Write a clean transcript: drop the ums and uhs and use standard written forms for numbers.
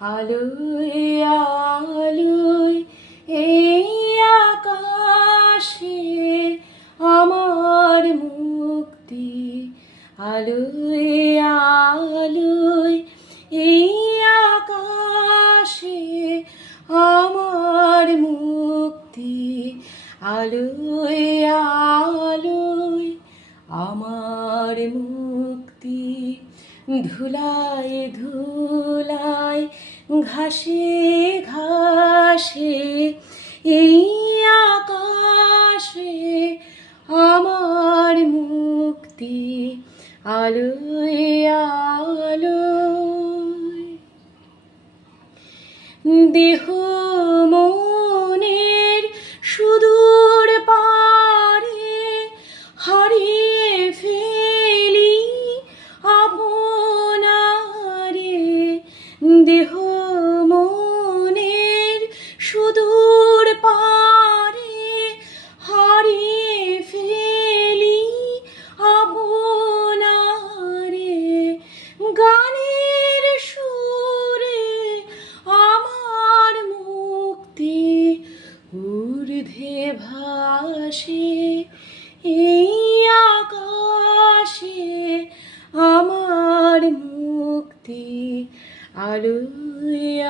আলোয় আলোয় এই আকাশে আমার মুক্তি, আলোয় আলোয় এই আকাশে আমার মুক্তি, আলোয় আলোয় আমার মুক্তি। ধুলায় ধুলায় ঘাসে ঘাসে এই আকাশে আমার মুক্তি, আলোয় আলোয়। দেহ মনের সুদূর পারে হারিয়ে ফেলি আপনারে, দেহ মনের সুদূর পারে হারিয়ে ফেলি আপনারে, গানের সুরে আমার মুক্তি, ঊর্ধ্বে ভাসে এই আকাশে আমার মুক্তি, আলোয়